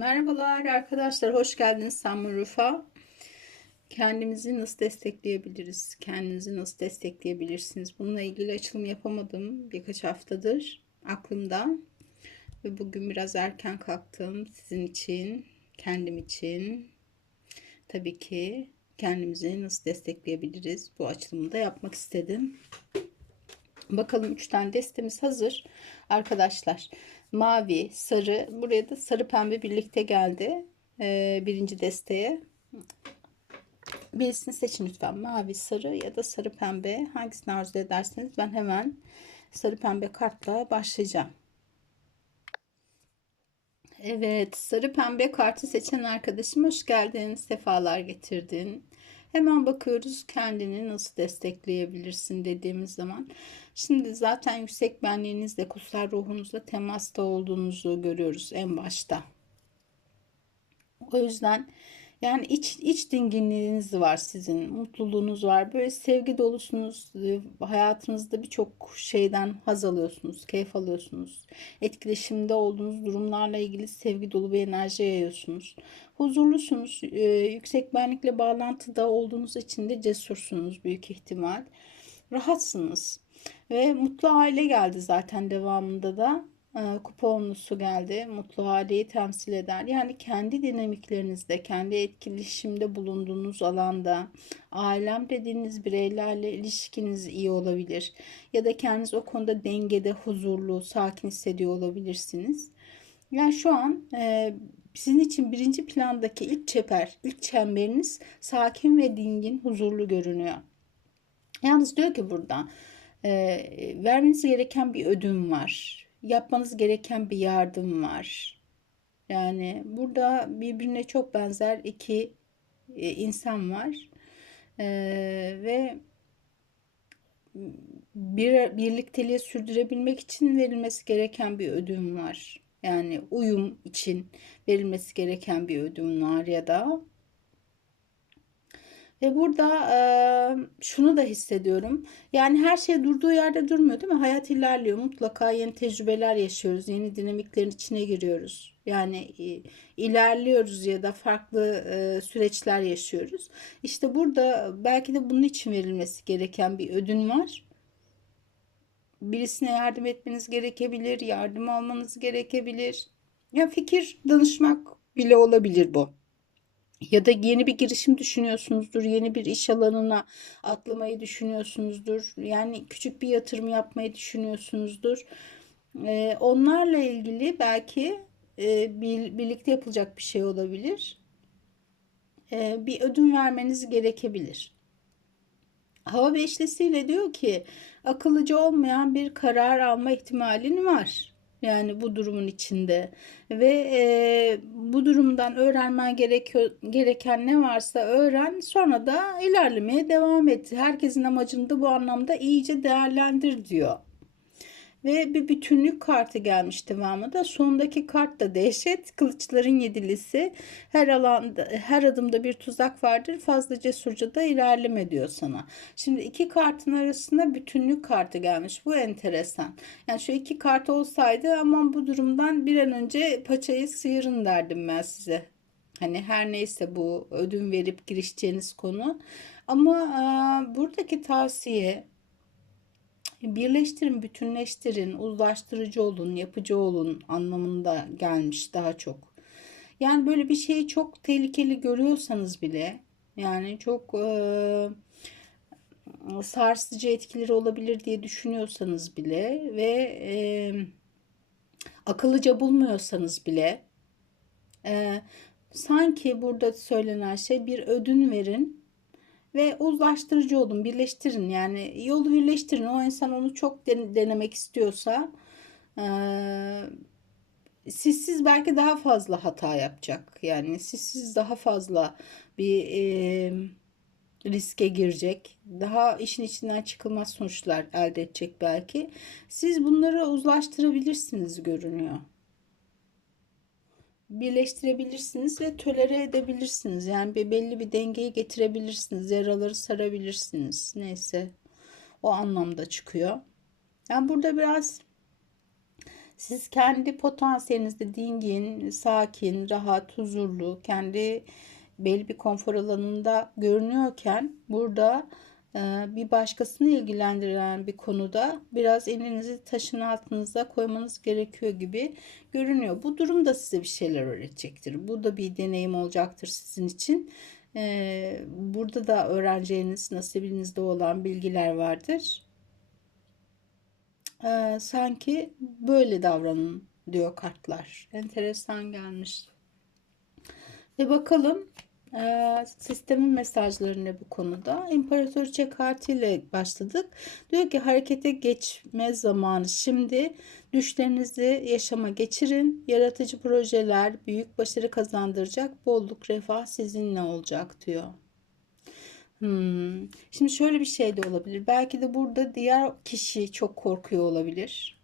Merhabalar arkadaşlar, hoş geldiniz Sunroof'a. Kendimizi nasıl destekleyebiliriz? Kendinizi nasıl destekleyebilirsiniz? Bununla ilgili açılım yapamadım birkaç haftadır aklımda. Ve bugün biraz erken kalktım sizin için, kendim için. Tabii ki kendimizi nasıl destekleyebiliriz? Bu açılımı da yapmak istedim. Bakalım 3 tane destemiz hazır. Arkadaşlar mavi, sarı, buraya da sarı pembe birlikte geldi. Ee, birinci desteğe. Birisini seçin lütfen. Mavi, sarı ya da sarı pembe. Hangisini arzu ederseniz ben hemen sarı pembe kartla başlayacağım. Evet, sarı pembe kartı seçen arkadaşım hoş geldin, sefalar getirdin. Hemen bakıyoruz kendini nasıl destekleyebilirsin dediğimiz zaman. Şimdi zaten yüksek benliğinizle, kutsal ruhunuzla temasta olduğunuzu görüyoruz en başta. O yüzden yani iç, iç dinginliğiniz var sizin, mutluluğunuz var. Böyle sevgi dolusunuz, hayatınızda birçok şeyden haz alıyorsunuz, keyif alıyorsunuz. Etkileşimde olduğunuz durumlarla ilgili sevgi dolu bir enerji yayıyorsunuz. Huzurlusunuz, e, yüksek benlikle bağlantıda olduğunuz için de cesursunuz büyük ihtimal. Rahatsınız ve mutlu aile geldi zaten devamında da. Ee, kupa onlusu geldi. Mutlu aileyi temsil eder. Yani kendi dinamiklerinizde, kendi etkileşimde bulunduğunuz alanda ailem dediğiniz bireylerle ilişkiniz iyi olabilir. Ya da kendiniz o konuda dengede, huzurlu, sakin hissediyor olabilirsiniz. Yani şu an e, sizin için birinci plandaki ilk çeper, ilk çemberiniz sakin ve dingin, huzurlu görünüyor. Yalnız diyor ki burada e, vermeniz gereken bir ödüm var yapmanız gereken bir yardım var. Yani burada birbirine çok benzer iki e, insan var. E, ve bir birlikteliği sürdürebilmek için verilmesi gereken bir ödüm var. Yani uyum için verilmesi gereken bir ödüm var ya da ve burada e, şunu da hissediyorum. Yani her şey durduğu yerde durmuyor değil mi? Hayat ilerliyor. Mutlaka yeni tecrübeler yaşıyoruz. Yeni dinamiklerin içine giriyoruz. Yani ilerliyoruz ya da farklı e, süreçler yaşıyoruz. İşte burada belki de bunun için verilmesi gereken bir ödün var. Birisine yardım etmeniz gerekebilir, yardım almanız gerekebilir. Ya fikir danışmak bile olabilir bu. Ya da yeni bir girişim düşünüyorsunuzdur, yeni bir iş alanına atlamayı düşünüyorsunuzdur. Yani küçük bir yatırım yapmayı düşünüyorsunuzdur. Ee, onlarla ilgili belki e, bir, birlikte yapılacak bir şey olabilir. Ee, bir ödün vermeniz gerekebilir. Hava beşlisiyle diyor ki akıllıca olmayan bir karar alma ihtimalin var. Yani bu durumun içinde ve e, bu durumdan öğrenmen gerekiyor, gereken ne varsa öğren sonra da ilerlemeye devam et. Herkesin amacını da bu anlamda iyice değerlendir diyor. Ve bir bütünlük kartı gelmiş devamında. Sondaki kart da dehşet. Kılıçların yedilisi. Her alanda, her adımda bir tuzak vardır. Fazla cesurca da ilerleme diyor sana. Şimdi iki kartın arasında bütünlük kartı gelmiş. Bu enteresan. Yani şu iki kart olsaydı aman bu durumdan bir an önce paçayı sıyırın derdim ben size. Hani her neyse bu ödün verip girişeceğiniz konu. Ama a, buradaki tavsiye birleştirin, bütünleştirin, uzlaştırıcı olun, yapıcı olun anlamında gelmiş daha çok. Yani böyle bir şeyi çok tehlikeli görüyorsanız bile yani çok e, sarsıcı etkileri olabilir diye düşünüyorsanız bile ve e, akıllıca bulmuyorsanız bile e, sanki burada söylenen şey bir ödün verin ve uzlaştırıcı olun, birleştirin. Yani yolu birleştirin. O insan onu çok denemek istiyorsa e, sizsiz belki daha fazla hata yapacak. Yani sizsiz daha fazla bir e, riske girecek. Daha işin içinden çıkılmaz sonuçlar elde edecek belki. Siz bunları uzlaştırabilirsiniz görünüyor birleştirebilirsiniz ve tolere edebilirsiniz. Yani bir belli bir dengeyi getirebilirsiniz. Yaraları sarabilirsiniz. Neyse o anlamda çıkıyor. Yani burada biraz Siz kendi potansiyelinizde dingin, sakin, rahat, huzurlu, kendi belli bir konfor alanında görünüyorken burada bir başkasını ilgilendiren bir konuda biraz elinizi taşın altınıza koymanız gerekiyor gibi görünüyor. Bu durum da size bir şeyler öğretecektir. Bu da bir deneyim olacaktır sizin için. E, burada da öğreneceğiniz nasibinizde olan bilgiler vardır. E, sanki böyle davranın diyor kartlar. Enteresan gelmiş. Ve bakalım ee, sistemin mesajları ne bu konuda? İmparatoriçe kartıyla başladık. Diyor ki harekete geçme zamanı şimdi. Düşlerinizi yaşama geçirin. Yaratıcı projeler büyük başarı kazandıracak. Bolluk, refah sizinle olacak diyor. Hmm. Şimdi şöyle bir şey de olabilir. Belki de burada diğer kişi çok korkuyor olabilir.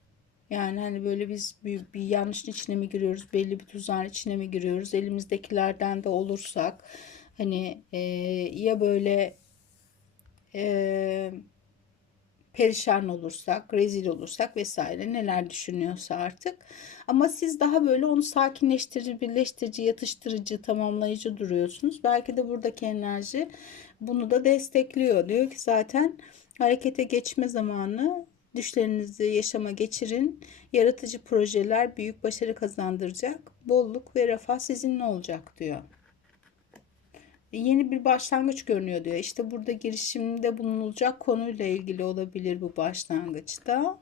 Yani hani böyle biz bir, bir yanlışın içine mi giriyoruz, belli bir tuzağın içine mi giriyoruz, elimizdekilerden de olursak hani e, ya böyle e, perişan olursak, rezil olursak vesaire neler düşünüyorsa artık. Ama siz daha böyle onu sakinleştirici, birleştirici, yatıştırıcı, tamamlayıcı duruyorsunuz. Belki de buradaki enerji bunu da destekliyor. Diyor ki zaten harekete geçme zamanı Düşlerinizi yaşama geçirin. Yaratıcı projeler büyük başarı kazandıracak. Bolluk ve refah sizinle olacak diyor. E, yeni bir başlangıç görünüyor diyor. İşte burada girişimde bulunulacak konuyla ilgili olabilir bu başlangıçta.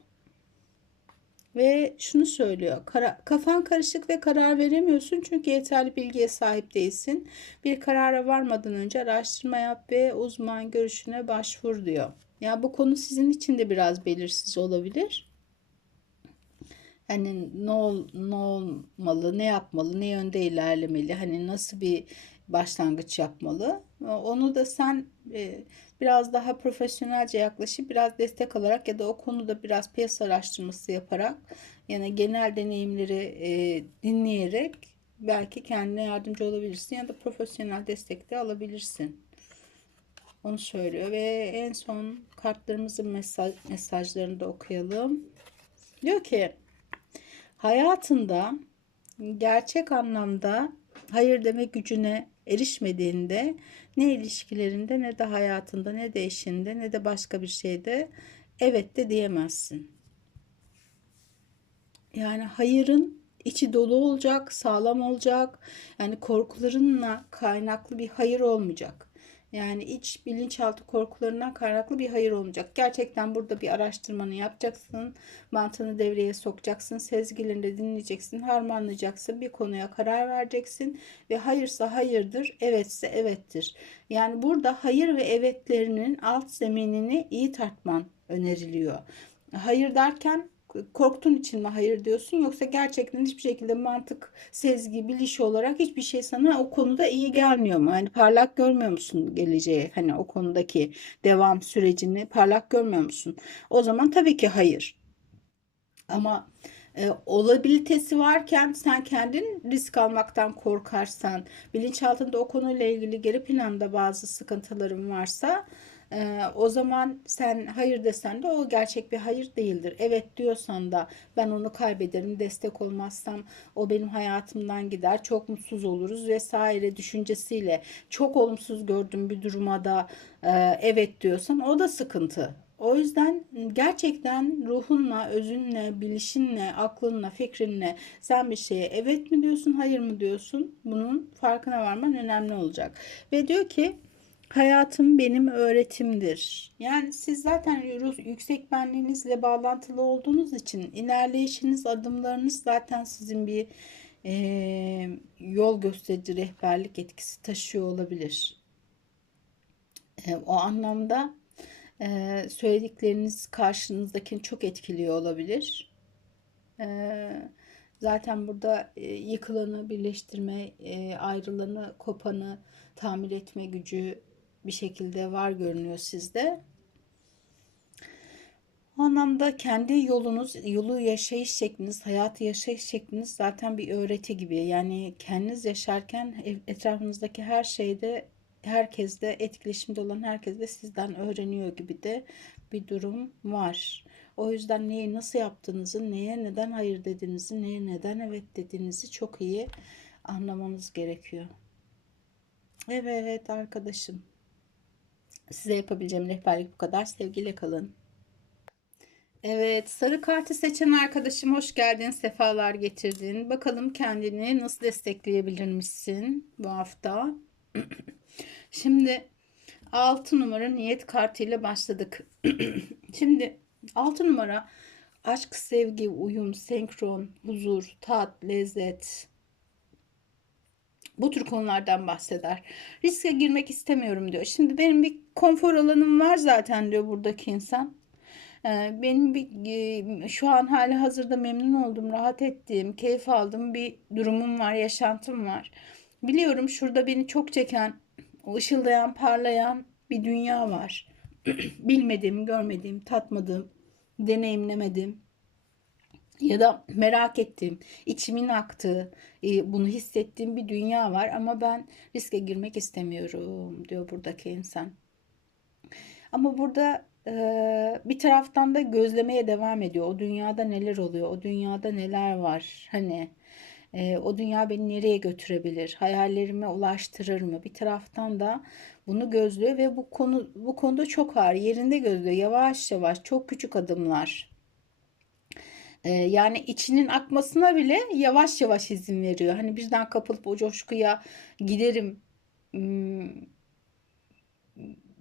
Ve şunu söylüyor. Kara, kafan karışık ve karar veremiyorsun çünkü yeterli bilgiye sahip değilsin. Bir karara varmadan önce araştırma yap ve uzman görüşüne başvur diyor. Ya bu konu sizin için de biraz belirsiz olabilir. Hani ne, ol, ne olmalı, ne yapmalı, ne yönde ilerlemeli, hani nasıl bir başlangıç yapmalı. Onu da sen e, biraz daha profesyonelce yaklaşıp biraz destek alarak ya da o konuda biraz piyasa araştırması yaparak yani genel deneyimleri e, dinleyerek belki kendine yardımcı olabilirsin ya da profesyonel destek de alabilirsin. Onu söylüyor ve en son kartlarımızın mesaj, mesajlarını da okuyalım. Diyor ki hayatında gerçek anlamda hayır deme gücüne erişmediğinde ne ilişkilerinde ne de hayatında ne de eşinde ne de başka bir şeyde evet de diyemezsin. Yani hayırın içi dolu olacak, sağlam olacak. Yani korkularınla kaynaklı bir hayır olmayacak. Yani iç bilinçaltı korkularından kaynaklı bir hayır olmayacak. Gerçekten burada bir araştırmanı yapacaksın. Mantığını devreye sokacaksın. Sezgilerini dinleyeceksin. Harmanlayacaksın. Bir konuya karar vereceksin. Ve hayırsa hayırdır, evetse evettir. Yani burada hayır ve evetlerinin alt zeminini iyi tartman öneriliyor. Hayır derken korktuğun için mi hayır diyorsun yoksa gerçekten hiçbir şekilde mantık, sezgi, biliş olarak hiçbir şey sana o konuda iyi gelmiyor mu? Hani parlak görmüyor musun geleceği? Hani o konudaki devam sürecini parlak görmüyor musun? O zaman tabii ki hayır. Ama e, olabilitesi varken sen kendin risk almaktan korkarsan, bilinçaltında o konuyla ilgili geri planda bazı sıkıntıların varsa ee, o zaman sen hayır desen de o gerçek bir hayır değildir. Evet diyorsan da ben onu kaybederim, destek olmazsam o benim hayatımdan gider, çok mutsuz oluruz vesaire düşüncesiyle çok olumsuz gördüğüm bir duruma da e, evet diyorsan o da sıkıntı. O yüzden gerçekten ruhunla, özünle, bilişinle, aklınla, fikrinle sen bir şeye evet mi diyorsun, hayır mı diyorsun? Bunun farkına varman önemli olacak. Ve diyor ki Hayatım benim öğretimdir. Yani siz zaten yüksek benliğinizle bağlantılı olduğunuz için ilerleyişiniz, adımlarınız zaten sizin bir e, yol gösterici rehberlik etkisi taşıyor olabilir. E, o anlamda e, söyledikleriniz karşınızdakini çok etkiliyor olabilir. E, zaten burada e, yıkılanı birleştirme, e, ayrılanı, kopanı tamir etme gücü bir şekilde var görünüyor sizde. O anlamda kendi yolunuz, yolu yaşayış şekliniz, hayatı yaşayış şekliniz zaten bir öğreti gibi. Yani kendiniz yaşarken etrafınızdaki her şeyde, herkeste etkileşimde olan herkes de sizden öğreniyor gibi de bir durum var. O yüzden neyi nasıl yaptığınızı, neye neden hayır dediğinizi, neye neden evet dediğinizi çok iyi anlamanız gerekiyor. Evet arkadaşım. Size yapabileceğim rehberlik bu kadar. Sevgiyle kalın. Evet, sarı kartı seçen arkadaşım hoş geldin, sefalar getirdin. Bakalım kendini nasıl destekleyebilir misin bu hafta? Şimdi 6 numara niyet kartıyla başladık. Şimdi 6 numara aşk, sevgi, uyum, senkron, huzur, tat, lezzet, bu tür konulardan bahseder. Riske girmek istemiyorum diyor. Şimdi benim bir konfor alanım var zaten diyor buradaki insan. Ee, benim bir e, şu an hali hazırda memnun oldum, rahat ettiğim, keyif aldığım bir durumum var, yaşantım var. Biliyorum şurada beni çok çeken, ışıldayan, parlayan bir dünya var. Bilmediğim, görmediğim, tatmadığım, deneyimlemediğim ya da merak ettiğim, içimin aktığı, e, bunu hissettiğim bir dünya var ama ben riske girmek istemiyorum diyor buradaki insan. Ama burada e, bir taraftan da gözlemeye devam ediyor. O dünyada neler oluyor? O dünyada neler var? Hani e, o dünya beni nereye götürebilir? Hayallerime ulaştırır mı? Bir taraftan da bunu gözlüyor ve bu konu bu konuda çok ağır yerinde gözlüyor. Yavaş yavaş çok küçük adımlar ee, yani içinin akmasına bile yavaş yavaş izin veriyor. Hani birden kapılıp o coşkuya giderim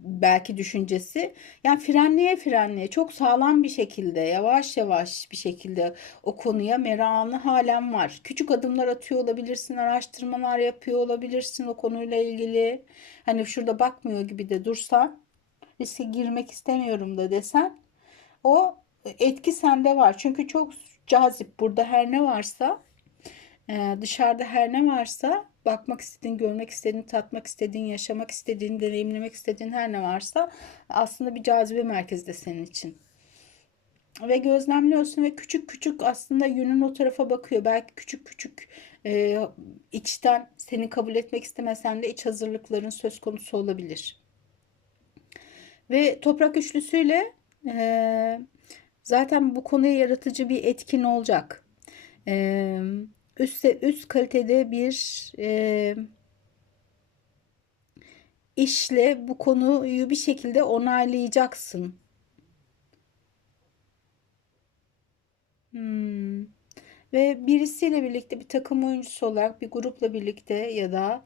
belki düşüncesi. Yani frenleye frenleye çok sağlam bir şekilde yavaş yavaş bir şekilde o konuya merakı halen var. Küçük adımlar atıyor olabilirsin, araştırmalar yapıyor olabilirsin o konuyla ilgili. Hani şurada bakmıyor gibi de dursan, riske girmek istemiyorum da desen o etki sende var. Çünkü çok cazip. Burada her ne varsa e, dışarıda her ne varsa bakmak istediğin, görmek istediğin, tatmak istediğin, yaşamak istediğin, deneyimlemek istediğin her ne varsa aslında bir cazibe merkezde senin için. Ve gözlemliyorsun ve küçük küçük aslında yönün o tarafa bakıyor. Belki küçük küçük e, içten seni kabul etmek istemesen de iç hazırlıkların söz konusu olabilir. Ve toprak üçlüsüyle e, Zaten bu konuya yaratıcı bir etkin olacak. Ee, üst, üst kalitede bir e, işle bu konuyu bir şekilde onaylayacaksın. Hmm. Ve birisiyle birlikte bir takım oyuncusu olarak bir grupla birlikte ya da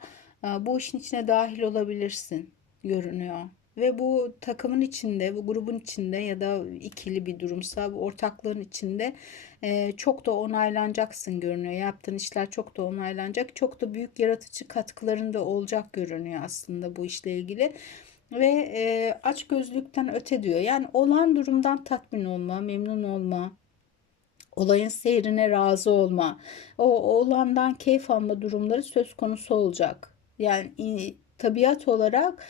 bu işin içine dahil olabilirsin görünüyor. Ve bu takımın içinde, bu grubun içinde ya da ikili bir durumsa bu ortaklığın içinde e, çok da onaylanacaksın görünüyor. Yaptığın işler çok da onaylanacak. Çok da büyük yaratıcı katkıların da olacak görünüyor aslında bu işle ilgili. Ve e, aç gözlükten öte diyor. Yani olan durumdan tatmin olma, memnun olma, olayın seyrine razı olma, o olandan keyif alma durumları söz konusu olacak. Yani tabiat olarak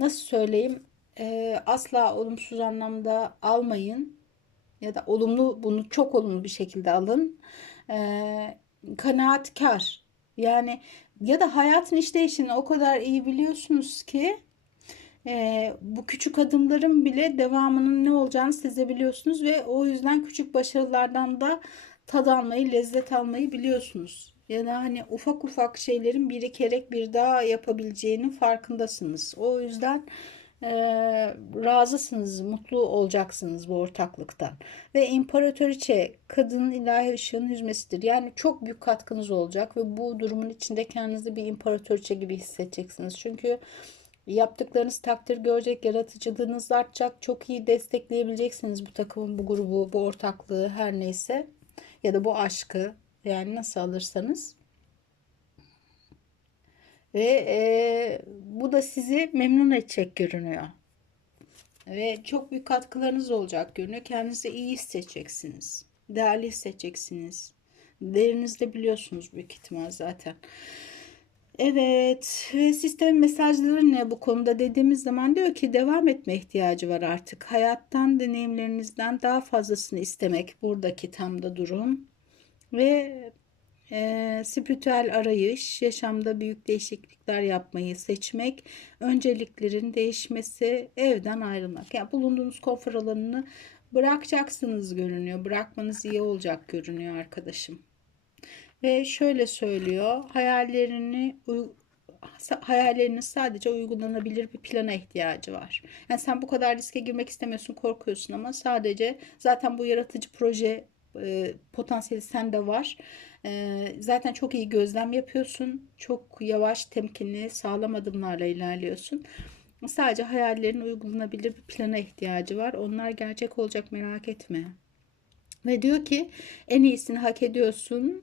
nasıl söyleyeyim? Asla olumsuz anlamda almayın ya da olumlu bunu çok olumlu bir şekilde alın. Kanaatkar yani ya da hayatın işleyişini o kadar iyi biliyorsunuz ki e, bu küçük adımların bile devamının ne olacağını sezebiliyorsunuz ve o yüzden küçük başarılardan da tad almayı, lezzet almayı biliyorsunuz ya da hani ufak ufak şeylerin birikerek bir daha yapabileceğinin farkındasınız. O yüzden e, razısınız, mutlu olacaksınız bu ortaklıktan. Ve imparatoriçe kadının ilahi ışığın hüzmesidir. Yani çok büyük katkınız olacak ve bu durumun içinde kendinizi bir imparatoriçe gibi hissedeceksiniz. Çünkü yaptıklarınız takdir görecek, yaratıcılığınız artacak. Çok iyi destekleyebileceksiniz bu takımın, bu grubu, bu ortaklığı her neyse ya da bu aşkı yani nasıl alırsanız. Ve e, bu da sizi memnun edecek görünüyor. Ve çok büyük katkılarınız olacak görünüyor. Kendinizi iyi hissedeceksiniz. Değerli hissedeceksiniz. Değerinizde biliyorsunuz büyük ihtimal zaten. Evet ve sistem mesajları ne bu konuda dediğimiz zaman diyor ki devam etme ihtiyacı var artık. Hayattan deneyimlerinizden daha fazlasını istemek buradaki tam da durum ve e, spiritüel arayış, yaşamda büyük değişiklikler yapmayı seçmek, önceliklerin değişmesi, evden ayrılmak. Yani bulunduğunuz konfor alanını bırakacaksınız görünüyor. Bırakmanız iyi olacak görünüyor arkadaşım. Ve şöyle söylüyor. Hayallerini hayallerinin sadece uygulanabilir bir plana ihtiyacı var. Yani sen bu kadar riske girmek istemiyorsun, korkuyorsun ama sadece zaten bu yaratıcı proje e, potansiyeli sende var. Zaten çok iyi gözlem yapıyorsun. Çok yavaş, temkinli, sağlam adımlarla ilerliyorsun. Sadece hayallerin uygulanabilir bir plana ihtiyacı var. Onlar gerçek olacak merak etme. Ve diyor ki en iyisini hak ediyorsun.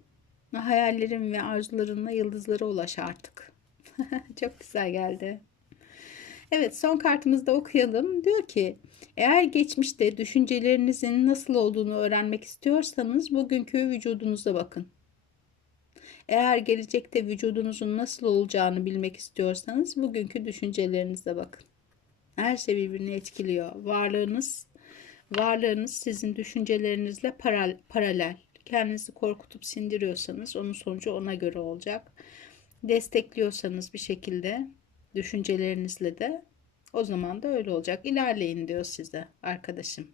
Hayallerin ve arzularınla yıldızlara ulaş artık. Çok güzel geldi. Evet son kartımızda okuyalım. Diyor ki eğer geçmişte düşüncelerinizin nasıl olduğunu öğrenmek istiyorsanız bugünkü vücudunuza bakın. Eğer gelecekte vücudunuzun nasıl olacağını bilmek istiyorsanız bugünkü düşüncelerinize bakın. Her şey birbirini etkiliyor. Varlığınız varlığınız sizin düşüncelerinizle paralel. Kendinizi korkutup sindiriyorsanız onun sonucu ona göre olacak. Destekliyorsanız bir şekilde düşüncelerinizle de o zaman da öyle olacak. İlerleyin diyor size arkadaşım.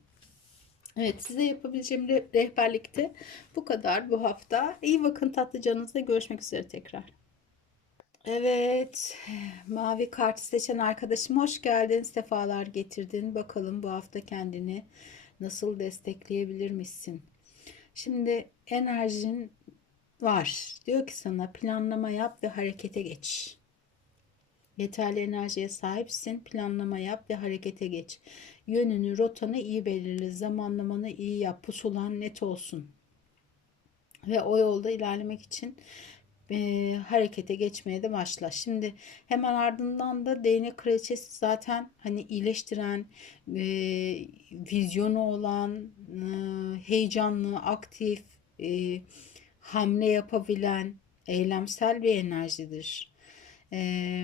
Evet size yapabileceğim rehberlikte bu kadar bu hafta. İyi bakın tatlı canınızla görüşmek üzere tekrar. Evet mavi kartı seçen arkadaşım hoş geldin sefalar getirdin. Bakalım bu hafta kendini nasıl destekleyebilir misin? Şimdi enerjin var. Diyor ki sana planlama yap ve harekete geç. Yeterli enerjiye sahipsin. Planlama yap ve harekete geç. Yönünü, rotanı iyi belirle. Zamanlamanı iyi yap. Pusulan net olsun. Ve o yolda ilerlemek için e, harekete geçmeye de başla. Şimdi hemen ardından da değnek kraliçesi zaten hani iyileştiren, e, vizyonu olan, e, heyecanlı, aktif, e, hamle yapabilen, eylemsel bir enerjidir. E,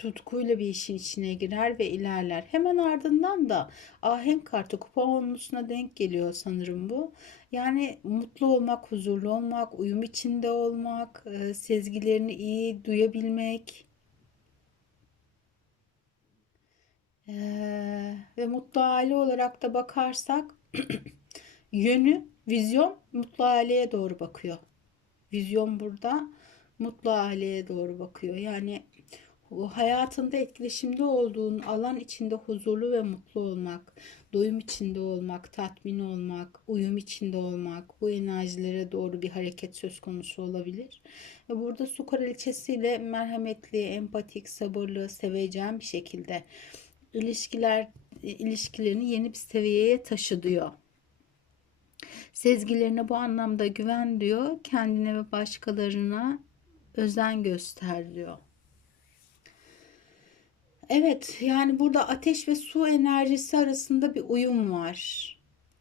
tutkuyla bir işin içine girer ve ilerler. Hemen ardından da ahenk kartı kupa onlusuna denk geliyor sanırım bu. Yani mutlu olmak, huzurlu olmak, uyum içinde olmak, e, sezgilerini iyi duyabilmek. Ee, ve mutlu aile olarak da bakarsak yönü, vizyon mutlu aileye doğru bakıyor. Vizyon burada mutlu aileye doğru bakıyor. Yani hayatında etkileşimde olduğun alan içinde huzurlu ve mutlu olmak, doyum içinde olmak, tatmin olmak, uyum içinde olmak, bu enerjilere doğru bir hareket söz konusu olabilir. Ve burada su kraliçesiyle merhametli, empatik, sabırlı, seveceğin bir şekilde ilişkiler ilişkilerini yeni bir seviyeye taşı diyor. Sezgilerine bu anlamda güven diyor. Kendine ve başkalarına özen göster diyor. Evet yani burada ateş ve su enerjisi arasında bir uyum var.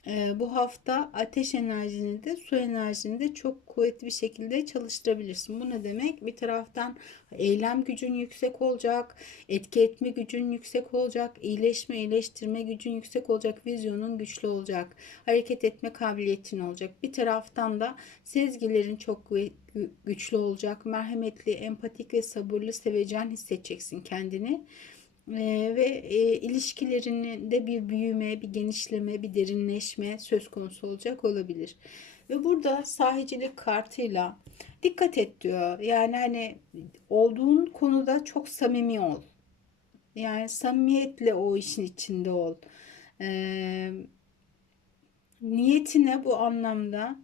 Ee, bu hafta ateş enerjini de su enerjini de çok kuvvetli bir şekilde çalıştırabilirsin. Bu ne demek? Bir taraftan eylem gücün yüksek olacak, etki etme gücün yüksek olacak, iyileşme, iyileştirme gücün yüksek olacak, vizyonun güçlü olacak, hareket etme kabiliyetin olacak. Bir taraftan da sezgilerin çok güçlü olacak, merhametli, empatik ve sabırlı, sevecen hissedeceksin kendini ve e, ilişkilerinde bir büyüme, bir genişleme, bir derinleşme söz konusu olacak olabilir. Ve burada sahicilik kartıyla dikkat et diyor. Yani hani olduğun konuda çok samimi ol. Yani samimiyetle o işin içinde ol. E, niyetine bu anlamda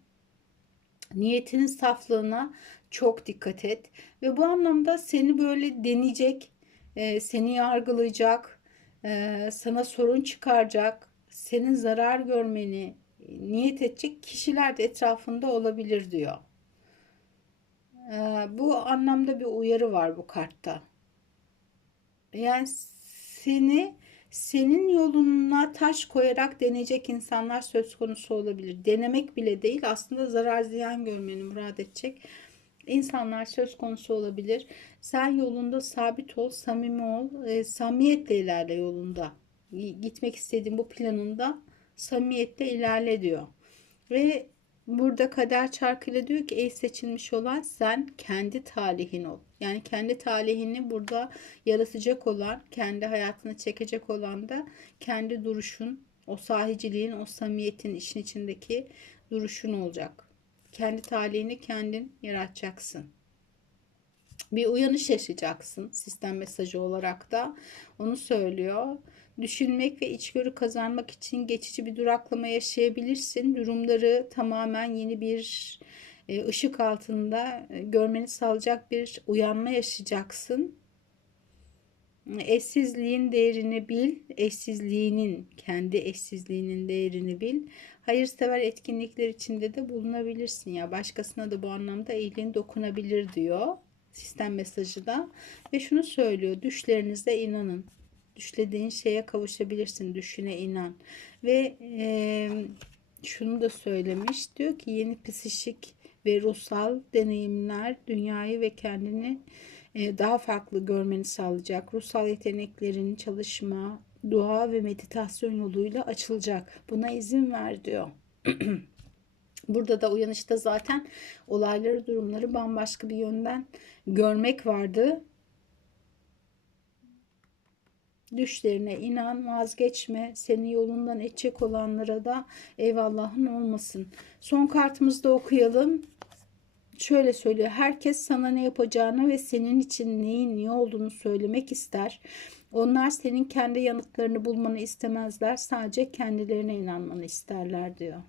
niyetinin saflığına çok dikkat et. Ve bu anlamda seni böyle deneyecek e, seni yargılayacak, e, sana sorun çıkaracak, senin zarar görmeni niyet edecek kişiler de etrafında olabilir diyor. E, bu anlamda bir uyarı var bu kartta. Yani seni senin yoluna taş koyarak deneyecek insanlar söz konusu olabilir. Denemek bile değil aslında zarar ziyan görmeni murad edecek insanlar söz konusu olabilir. Sen yolunda sabit ol, samimi ol, e, samimiyetle ilerle yolunda. Gitmek istediğin bu planında samimiyetle ilerle diyor. Ve burada kader çarkıyla diyor ki ey seçilmiş olan sen kendi talihin ol. Yani kendi talihini burada yaratacak olan, kendi hayatını çekecek olan da kendi duruşun, O sahiciliğin, o samimiyetin işin içindeki duruşun olacak. Kendi talihini kendin yaratacaksın. Bir uyanış yaşayacaksın sistem mesajı olarak da onu söylüyor. Düşünmek ve içgörü kazanmak için geçici bir duraklama yaşayabilirsin. Durumları tamamen yeni bir e, ışık altında e, görmeni sağlayacak bir uyanma yaşayacaksın. Eşsizliğin değerini bil, eşsizliğinin, kendi eşsizliğinin değerini bil. Hayırsever etkinlikler içinde de bulunabilirsin ya. Başkasına da bu anlamda iyiliğin dokunabilir diyor sistem mesajı da. Ve şunu söylüyor, düşlerinize inanın. Düşlediğin şeye kavuşabilirsin, düşüne inan. Ve e, şunu da söylemiş, diyor ki yeni psişik ve ruhsal deneyimler dünyayı ve kendini daha farklı görmeni sağlayacak. Ruhsal yeteneklerin çalışma, dua ve meditasyon yoluyla açılacak. Buna izin ver diyor. Burada da uyanışta zaten olayları, durumları bambaşka bir yönden görmek vardı. Düşlerine inan, vazgeçme. Seni yolundan edecek olanlara da eyvallahın olmasın. Son kartımızda okuyalım şöyle söylüyor. Herkes sana ne yapacağını ve senin için neyin niye olduğunu söylemek ister. Onlar senin kendi yanıtlarını bulmanı istemezler. Sadece kendilerine inanmanı isterler diyor.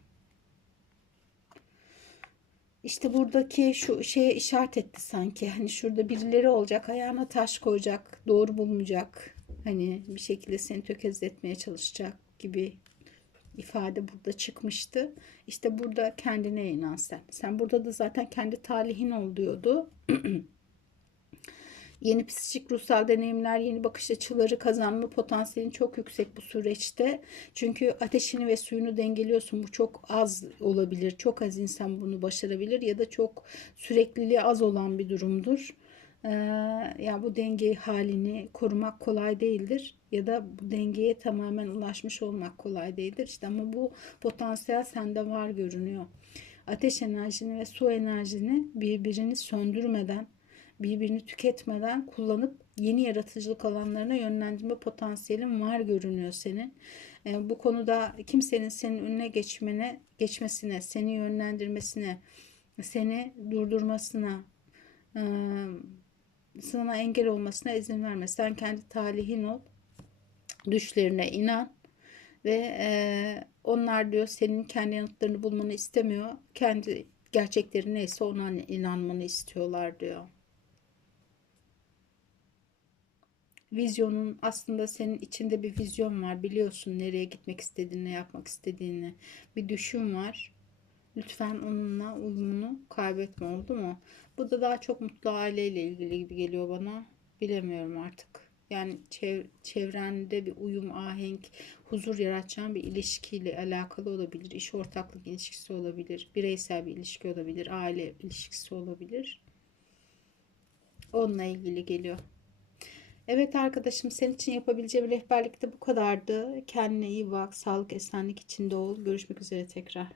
İşte buradaki şu şeye işaret etti sanki. Hani şurada birileri olacak, ayağına taş koyacak, doğru bulmayacak. Hani bir şekilde seni tökezletmeye çalışacak gibi ifade burada çıkmıştı. İşte burada kendine inan sen. Sen burada da zaten kendi talihin ol diyordu. yeni psikik ruhsal deneyimler, yeni bakış açıları kazanma potansiyelin çok yüksek bu süreçte. Çünkü ateşini ve suyunu dengeliyorsun. Bu çok az olabilir. Çok az insan bunu başarabilir ya da çok sürekliliği az olan bir durumdur. Ee, ya bu denge halini korumak kolay değildir ya da bu dengeye tamamen ulaşmış olmak kolay değildir. İşte ama bu potansiyel sende var görünüyor. Ateş enerjini ve su enerjini birbirini söndürmeden, birbirini tüketmeden kullanıp yeni yaratıcılık alanlarına yönlendirme potansiyelin var görünüyor senin. Ee, bu konuda kimsenin senin önüne geçmene, geçmesine, seni yönlendirmesine, seni durdurmasına, sana engel olmasına izin verme. Sen kendi talihin ol. Düşlerine inan. Ve e, onlar diyor senin kendi yanıtlarını bulmanı istemiyor. Kendi gerçekleri neyse ona inanmanı istiyorlar diyor. Vizyonun aslında senin içinde bir vizyon var. Biliyorsun nereye gitmek istediğini, yapmak istediğini. Bir düşün var. Lütfen onunla uyumunu kaybetme oldu mu? Bu da daha çok mutlu aileyle ilgili gibi geliyor bana. Bilemiyorum artık. Yani çev çevrende bir uyum, ahenk, huzur yaratacağın bir ilişkiyle alakalı olabilir. İş ortaklık ilişkisi olabilir. Bireysel bir ilişki olabilir. Aile ilişkisi olabilir. Onunla ilgili geliyor. Evet arkadaşım senin için yapabileceğim rehberlikte bu kadardı. Kendine iyi bak. Sağlık, esenlik içinde ol. Görüşmek üzere tekrar.